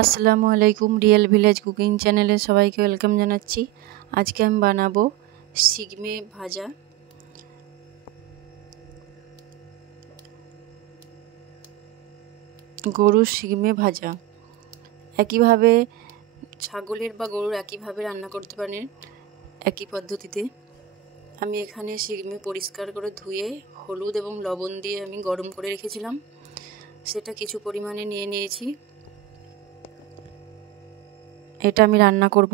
আসসালামু আলাইকুম, real village cooking চ্যানেলে সবাইকে ওয়েলকাম জানাচ্ছি। আজকে আমি বানাবো সিগমে ভাজা। গরুর সিগমে ভাজা একইভাবে ছাগলের বা গরুর একইভাবে রান্না করতে পারেন, একই পদ্ধতিতে। আমি এখানে সিগমে পরিষ্কার করে ধুয়ে হলুদ এবং লবণ দিয়ে আমি গরম করে রেখেছিলাম, সেটা কিছু পরিমাণে নিয়ে নিয়েছি। এটা আমি রান্না করব।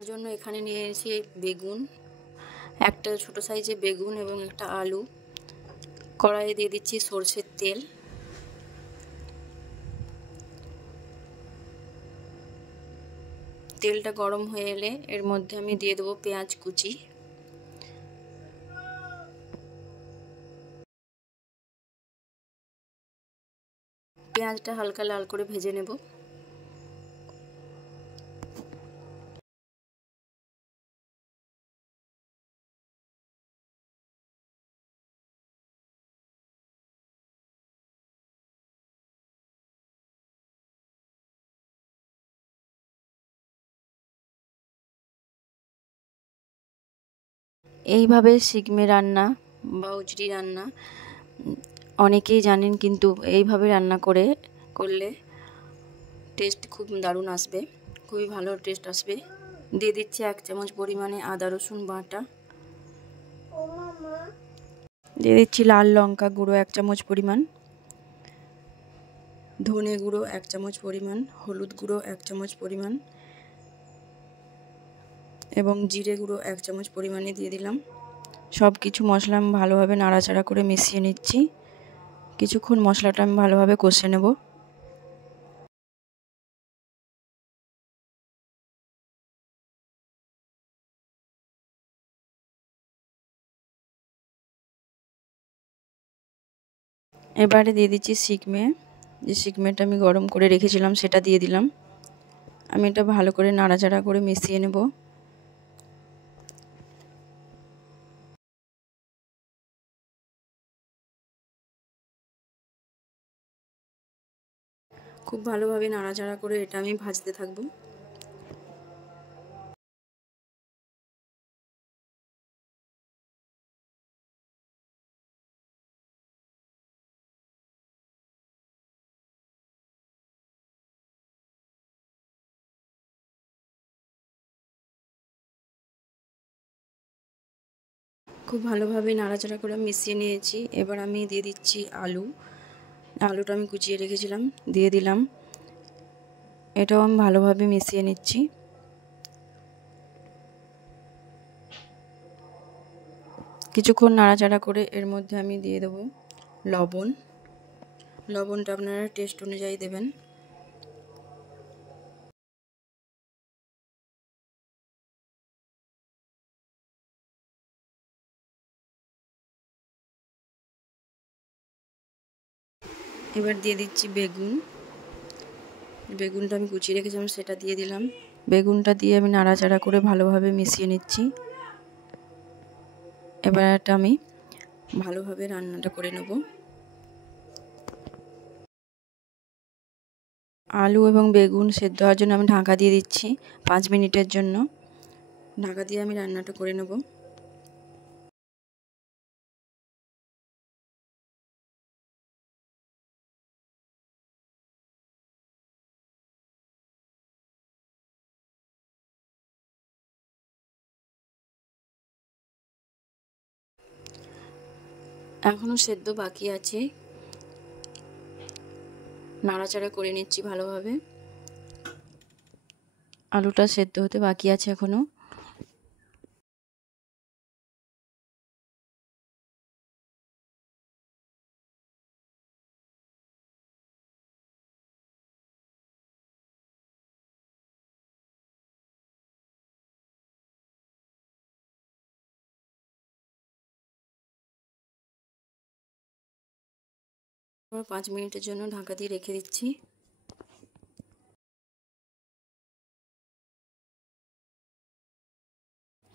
জন্য এখানে নিয়ে এসেছি বেগুন, একটা ছোট সাইজের বেগুন এবং একটা আলু। কড়াইয়ে দিয়ে দিচ্ছি সরষের তেল। তেলটা গরম হয়ে এলে এর মধ্যে আমি দিয়ে দেবো পেঁয়াজ কুচি। পেঁয়াজটা হালকা লাল করে ভেজে নেব। এইভাবে সিগমে রান্না বা উচড়ি রান্না অনেকেই জানেন, কিন্তু এইভাবে রান্না করলে টেস্ট খুব দারুণ আসবে, খুবই ভালো টেস্ট আসবে। দিয়ে দিচ্ছি 1 চামচ পরিমাণে আদা রসুন বাটা। দিয়ে দিচ্ছি লাল লঙ্কা গুঁড়ো 1 চামচ পরিমাণ, ধনে গুঁড়ো 1 চামচ পরিমাণ, হলুদ গুঁড়ো 1 চামচ পরিমাণ এবং জিরে গুঁড়ো 1 চামচ পরিমাণে দিয়ে দিলাম। সব কিছু মশলা আমি ভালোভাবে নাড়াচাড়া করে মিশিয়ে নিচ্ছি। কিছুক্ষণ মশলাটা আমি ভালোভাবে কষে নেব। এবারে দিয়ে দিচ্ছি সিগমেটা আমি গরম করে রেখেছিলাম, সেটা দিয়ে দিলাম। আমি এটা ভালো করে নাড়াচাড়া করে মিশিয়ে নেব। খুব ভালোভাবে নাড়াচাড়া করে এটা আমি ভাজতে থাকবো। খুব ভালোভাবে নাড়াচাড়া করে মিশিয়ে নিয়েছি। এবার আমি দিয়ে দিচ্ছি আলুটা আমি কুচিয়ে রেখেছিলাম, দিয়ে দিলাম। এটাও আমি ভালোভাবে মিশিয়ে নিচ্ছি। কিছুক্ষণ নাড়াচাড়া করে এর মধ্যে আমি দিয়ে দেবো লবণটা আপনারা টেস্ট অনুযায়ী দেবেন। এবার দিয়ে দিচ্ছি বেগুনটা আমি কুচিয়ে রেখেছিলাম, সেটা দিয়ে দিলাম। বেগুনটা দিয়ে আমি নাড়াচাড়া করে ভালোভাবে মিশিয়ে নিচ্ছি। এবার এটা আমি ভালোভাবে রান্নাটা করে নেব। আলু এবং বেগুন সেদ্ধ হওয়ার জন্য আমি ঢাকা দিয়ে দিচ্ছি 5 মিনিটের জন্য। ঢাকা দিয়ে আমি রান্নাটা করে নেব। এখনও সেদ্ধ বাকি আছে, নাড়াচাড়া করে নিচ্ছি ভালোভাবে। আলুটা সেদ্ধ হতে বাকি আছে এখনও। 5 মিনিটের জন্য ঢাকা দিয়ে রেখে দিচ্ছি।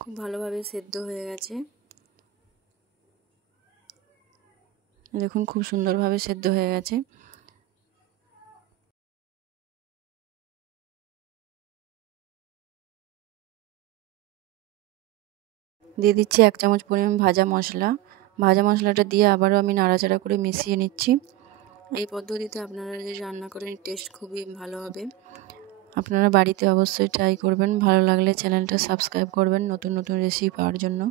খুব ভালোভাবে সেদ্ধ হয়ে গেছে, দেখুন খুব সুন্দরভাবে সেদ্ধ হয়ে গেছে। দিয়ে দিচ্ছি 1 চামচ পরিমাণ ভাজা মশলা। ভাজা মশলাটা দিয়ে আবারও আমি নাড়াচাড়া করে মিশিয়ে নিচ্ছি। এই পদ্ধতিতে আপনারা যে রান্না করেন টেস্ট খুবই ভালো হবে। আপনারা বাড়িতে অবশ্যই ট্রাই করবেন। ভালো লাগলে চ্যানেলটা সাবস্ক্রাইব করবেন নতুন নতুন রেসিপি পাওয়ার জন্য।